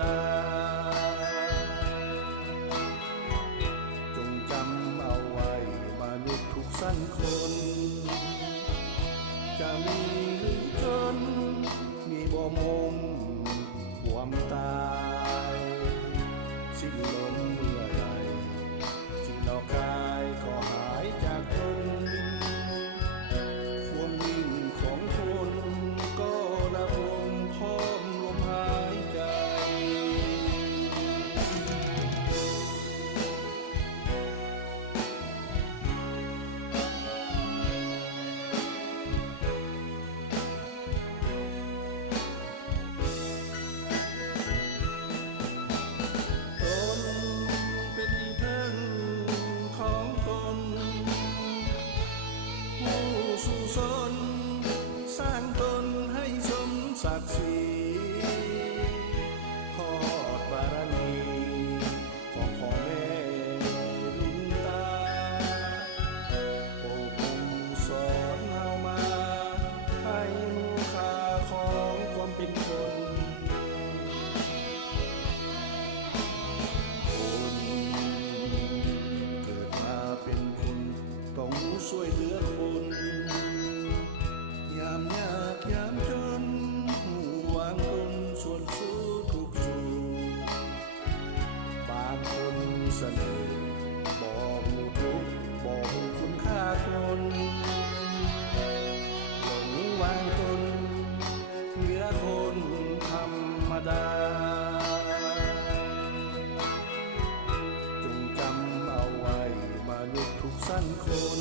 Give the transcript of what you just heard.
ดาจงจำเอาไว้มนุษย์ทุกสั้นคนจะมีหรือจนมีบ่มงความตายสิ้นลมเมื่อใดที่เรากายก็หายจากตนความยิ่งของคนก็ดับลงพร้อมลมหายใจสู่สนสร้างตนให้สมศักดิ์ศรีทอดบารมีของพ่อแม่ลุงตาโอ้คงสอนเฮามาให้รู้ค่าของความเป็นคนเกิดมาเป็นคนต้องช่วยเหลือคนยามยากยามจนวางตนส่วนสู้ทุกสู่บางคนเสน่ห์บอกทุกบอกคุณค่าคนหลงวางตนเหนือคนธรรมดาจงจำเอาไว้มนุษย์ทุกสั้นคน